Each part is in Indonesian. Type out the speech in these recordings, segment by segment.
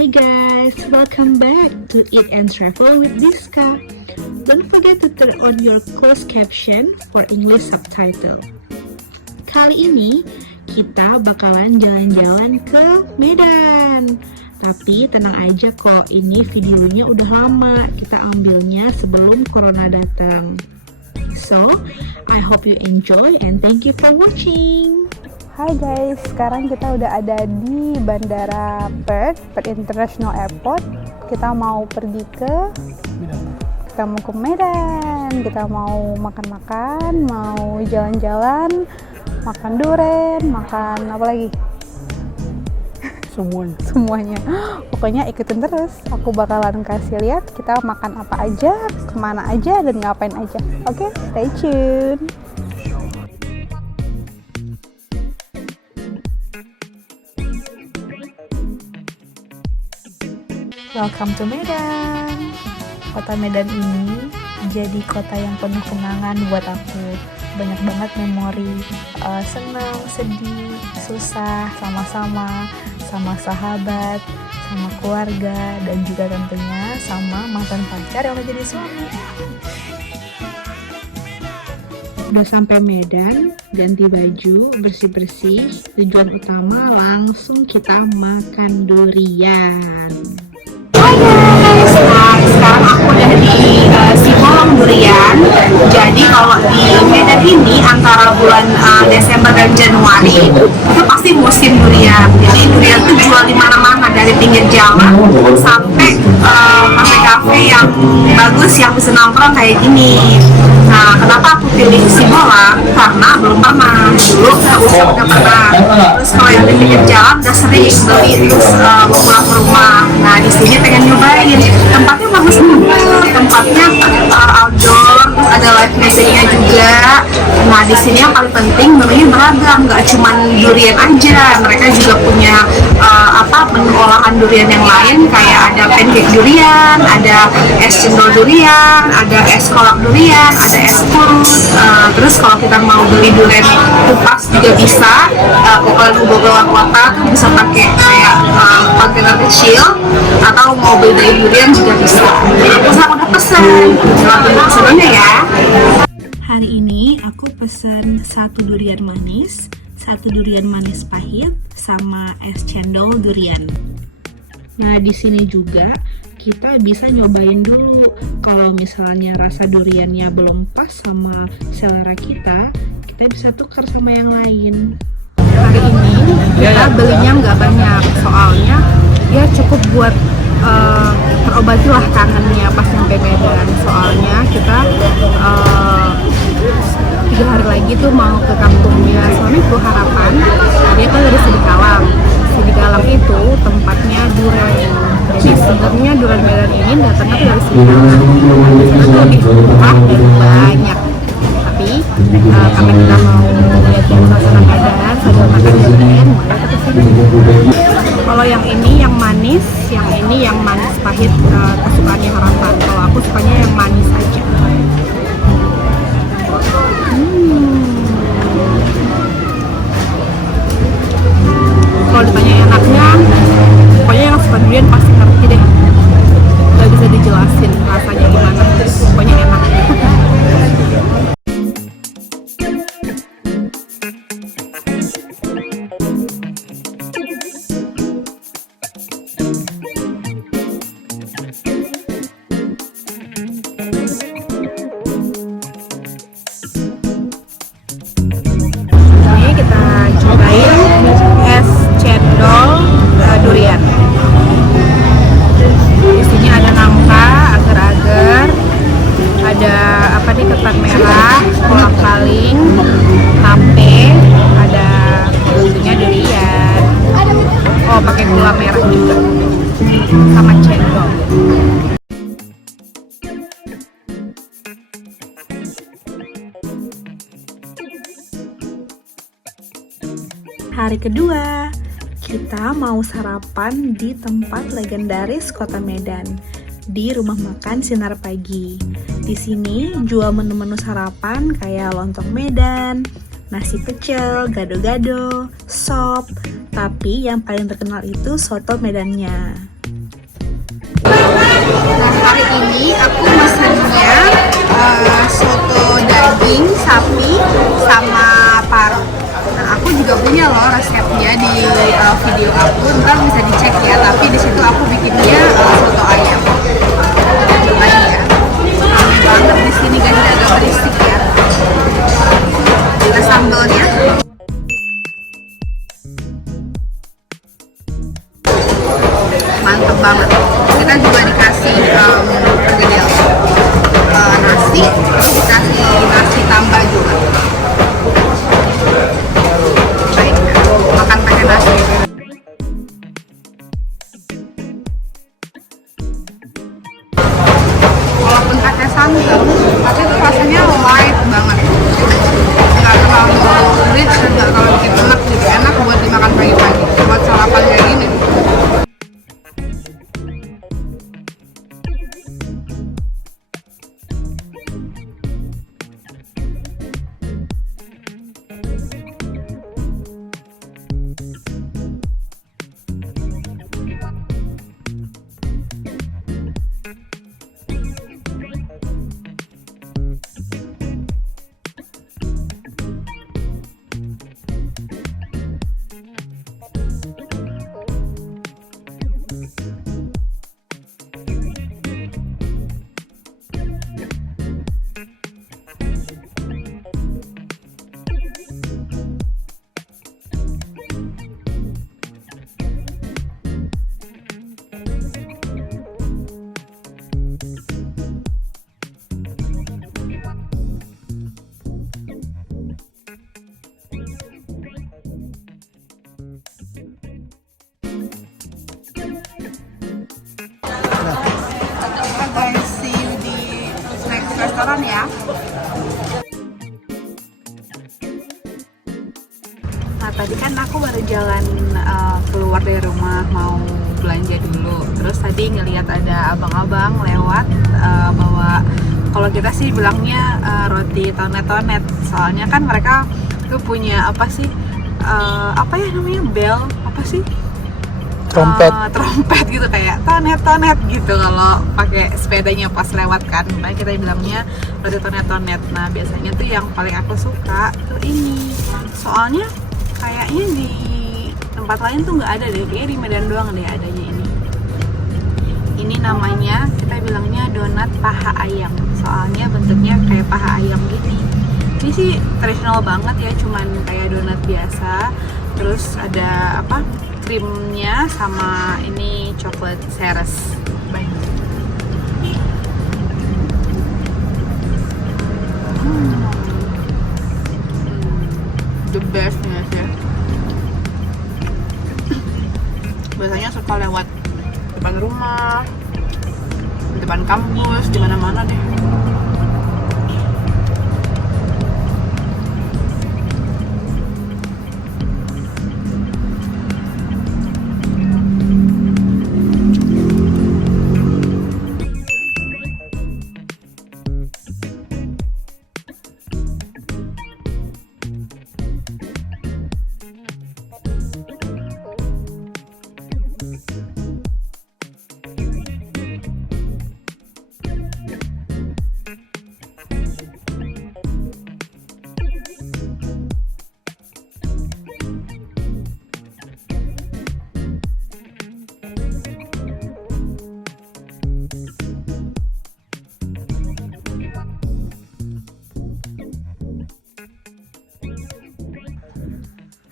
Hi guys, welcome back to Eat and Travel with Diska. Don't forget to turn on your closed caption for English subtitle. Kali ini kita bakalan jalan-jalan ke Medan. Tapi tenang aja kok, ini videonya udah lama. Kita ambilnya sebelum corona datang. So, I hope you enjoy and thank you for watching. Hai guys, sekarang kita udah ada di Bandara Perth International Airport. Kita mau ke Medan. Kita mau makan-makan, mau jalan-jalan, makan durian, makan apa lagi? Semuanya. Pokoknya ikutin terus. Aku bakalan kasih lihat kita makan apa aja, kemana aja, dan ngapain aja. Oke, stay tune. Welcome to Medan. Kota Medan ini jadi kota yang penuh kenangan buat aku. Banyak banget memori, senang, sedih, susah, sama-sama, sama sahabat, sama keluarga, dan juga tentunya sama mantan pacar yang udah jadi suami. Udah sampai Medan, ganti baju, bersih-bersih. Tujuan utama langsung kita makan durian. Sekarang aku udah di Sibolong Durian. Jadi kalau di Medan ini antara bulan Desember dan Januari itu pasti musim durian. Jadi durian tuh jual di mana-mana, dari pinggir jalan sampai kafe-kafe yang bagus yang bisa nongkrong kayak gini. Nah, kenapa aku pilih Sibolong? Karena belum pernah. Dulu udah pernah. Terus kalau yang di pinggir jalan udah sering beli, terus mau pulang ke rumah. Nah, di sini pengen nyobain. Tempatnya bagus banget. Tempatnya outdoor, terus ada live music-nya juga. Nah, di sini yang paling penting menunya beragam, nggak cuma durian aja. Mereka juga punya menu olahan durian yang lain, kayak ada pancake durian, ada es cendol durian, ada es kolak durian, ada es kurut. Terus kalau kita mau beli durian kupas juga bisa. Pokoknya Bogor kota tuh bisa pakai kayak kontainer kecil, atau mau beli dari durian juga bisa. Aku udah pesen, pesenannya ya. Hari ini aku pesen 1 durian manis, 1 durian manis pahit, sama es cendol durian. Nah, di sini juga kita bisa nyobain dulu. Kalau misalnya rasa duriannya belum pas sama selera kita bisa tukar sama yang lain. Hari ini kita belinya nggak banyak, soalnya ya cukup buat terobati lah kangennya pas sampai Medan. Soalnya kita 3 hari lagi tuh mau ke kampungnya suami Gua Harapan. Dia kan dari Sidikalang. Sidikalang itu tempatnya durian. Jadi sebenarnya durian Medan ini datangnya dari Sidikalang. Di sana tuh lebih murah dan banyak. Tapi karena kita mau lihat suasana Medan sambil makan durian, makanya kita kesini. Kalau yang ini yang manis, yang ini yang manis pahit, kesukaannya Harapan. Kalau aku sukanya yang manis aja. Kalau ditanya enaknya, pokoknya yang suka durian pasti ngerti deh. Gak bisa dijelasin rasanya gimana, pokoknya enak. Ini kita cobain es cendol durian. Di sini ada nangka, agar-agar, ada ketan merah, kolak kaling, tape, ada tentunya durian. Oh, pakai gula merah juga, sama cendol. Hari kedua, kita mau sarapan di tempat legendaris Kota Medan, di Rumah Makan Sinar Pagi. Di sini jual menu-menu sarapan kayak lontong Medan, nasi pecel, gado-gado, sop, tapi yang paling terkenal itu soto Medannya. kali ini aku mesennya soto daging sapi sama paru. Nah, aku juga punya loh resepnya di video aku, ntar bisa dicek ya. Tapi di situ aku bikinnya soto ayam. Kita cobain ya. Rame banget di sini guys, agak berisik ya. Kita sambalnya. Mantep banget. Kita juga dikasih pergedel nasi, terus dikasih nasi tambah juga. Baik, makan pakai nasi. Walaupun pakai santan, tapi itu rasanya light banget. Nggak terlalu rich dan nggak terlalu bikin enak gitu. Enak buat dimakan pagi-pagi, buat sarapan kayak gini. See you di next restoran ya. Nah tadi kan aku baru jalan keluar dari rumah mau belanja dulu. Terus tadi ngelihat ada abang-abang lewat bawa, kalau kita sih bilangnya roti tonet-tonet. Soalnya kan mereka tuh punya apa sih? Apa ya namanya, bel apa sih? Trompet gitu, kayak tonet gitu kalau pakai sepedanya pas lewat kan. Makanya kita bilangnya roti tonet. Nah biasanya tuh yang paling aku suka tuh ini, soalnya kayaknya di tempat lain tuh nggak ada deh, kayak di Medan doang deh adanya ini. Ini namanya, kita bilangnya donat paha ayam, soalnya bentuknya kayak paha ayam gini. Ini sih tradisional banget ya, cuman kayak donat biasa. Terus ada apa, krimnya sama ini coklat seres. The best nya sih. Biasanya suka lewat depan rumah, depan kampus, di mana-mana deh.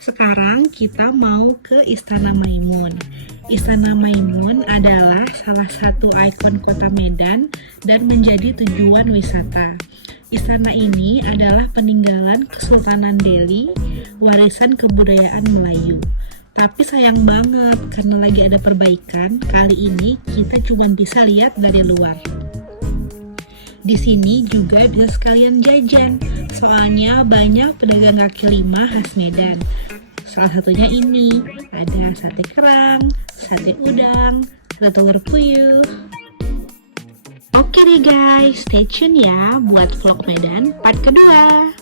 Sekarang kita mau ke Istana Maimun. Istana Maimun adalah salah satu ikon kota Medan dan menjadi tujuan wisata. Istana ini adalah peninggalan Kesultanan Delhi, warisan kebudayaan Melayu. Tapi sayang banget karena lagi ada perbaikan, kali ini kita cuma bisa lihat dari luar. Di sini juga bisa sekalian jajan, soalnya banyak pedagang kaki lima khas Medan. Salah satunya ini, ada sate kerang, sate udang, sate telur puyuh. Oke deh guys, stay tune ya buat vlog Medan part kedua.